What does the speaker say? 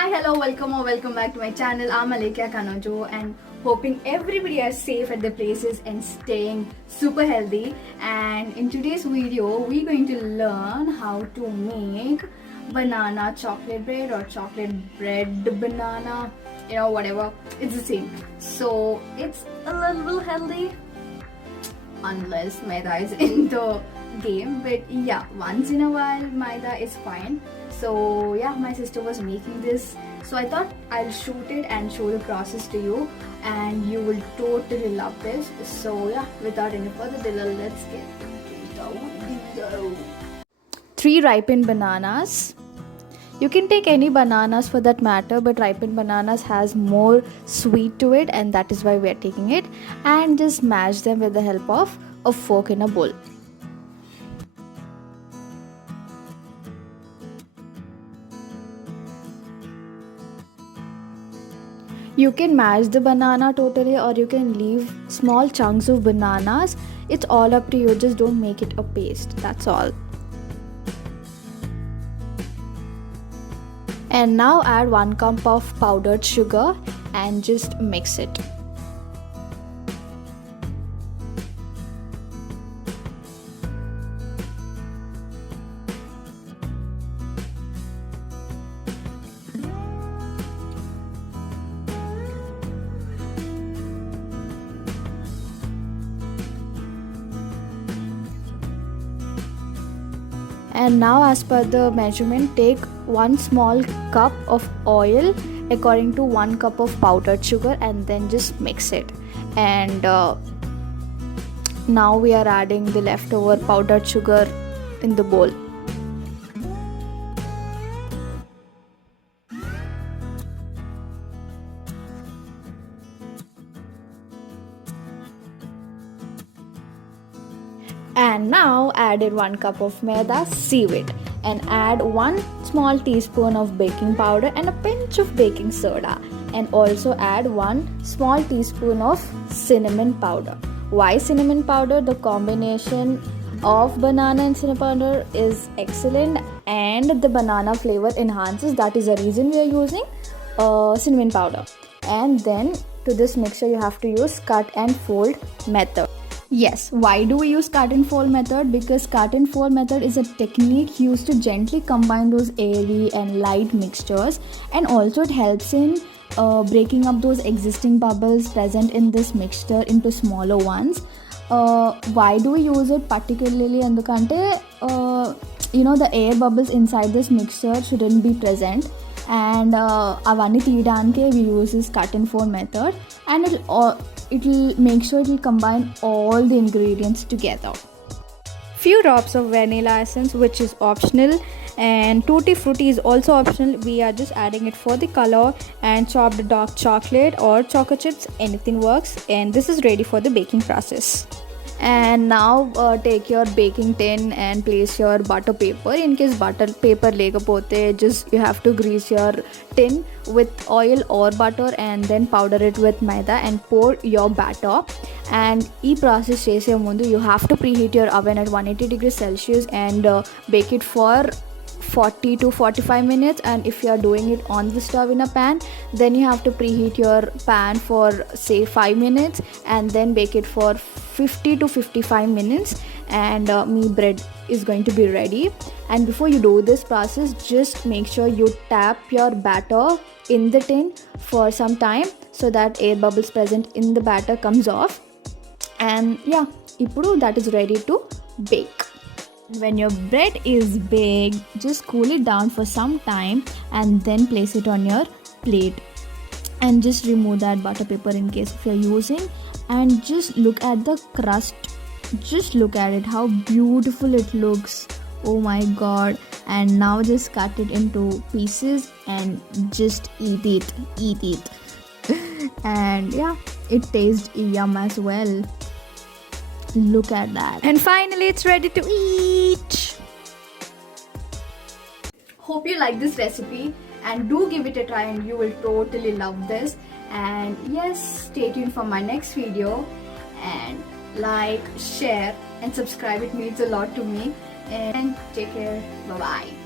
Hi, hello, welcome or welcome back to my channel. I'm Alekia Kanojo and hoping everybody are safe at their places and staying super healthy. And in today's video, we're going to learn how to make banana chocolate bread or chocolate bread banana, whatever. It's the same. So it's a little healthy unless maida is in the game, but yeah, once in a while maida is fine. So yeah, my sister was making this, so I thought I'll shoot it and show the process to you, and you will totally love this. So yeah, without any further delay, let's get into the video. 3 ripened bananas. You can take any bananas for that matter, but ripened bananas has more sweet to it, and that is why we are taking it. And just mash them with the help of a fork in a bowl. You can mash the banana totally, or you can leave small chunks of bananas. It's all up to you. Just don't make it a paste. That's all. And now add 1 cup of powdered sugar and just mix it. And now, as per the measurement, take 1 small cup of oil according to 1 cup of powdered sugar, and then just mix it. And now we are adding the leftover powdered sugar in the bowl. And now added 1 cup of maida, sieve it, and add 1 small teaspoon of baking powder and a pinch of baking soda, and also add 1 small teaspoon of cinnamon powder. Why cinnamon powder? The combination of banana and cinnamon powder is excellent, and the banana flavor enhances. That is the reason we are using cinnamon powder. And then to this mixture you have to use cut and fold method. Yes, why do we use cut and fold method? Because cut and fold method is a technique used to gently combine those airy and light mixtures, and also it helps in breaking up those existing bubbles present in this mixture into smaller ones. Why do we use it particularly? Endukante the air bubbles inside this mixture shouldn't be present, and avanni teedanike we use this cut and fold method, and it'll make sure it'll combine all the ingredients together. Few drops of vanilla essence, which is optional, and tutti frutti is also optional. We are just adding it for the color, and chopped dark chocolate or choco chips, anything works. And this is ready for the baking process. And now take your baking tin and place your butter paper. In case butter paper legapote, just you have to grease your tin with oil or butter, and then powder it with maida and pour your batter. And e process chese mundu you have to preheat your oven at 180 degrees Celsius and bake it for 40 to 45 minutes. And if you are doing it on the stove in a pan, then you have to preheat your pan for say 5 minutes and then bake it for 50 to 55 minutes, and me bread is going to be ready. And before you do this process, just make sure you tap your batter in the tin for some time so that air bubbles present in the batter comes off. And yeah, ippudu that is ready to bake. When your bread is baked, just cool it down for some time and then place it on your plate, and just remove that butter paper in case if you're using, and just look at the crust. Just look at it, how beautiful it looks. Oh my god. And now just cut it into pieces and just eat it. And yeah, it tastes yum as well. Look at that. And finally it's ready to eat. Hope you like this recipe, and do give it a try, and you will totally love this. And yes, stay tuned for my next video, and like, share and subscribe. It means a lot to me. And take care. Bye bye.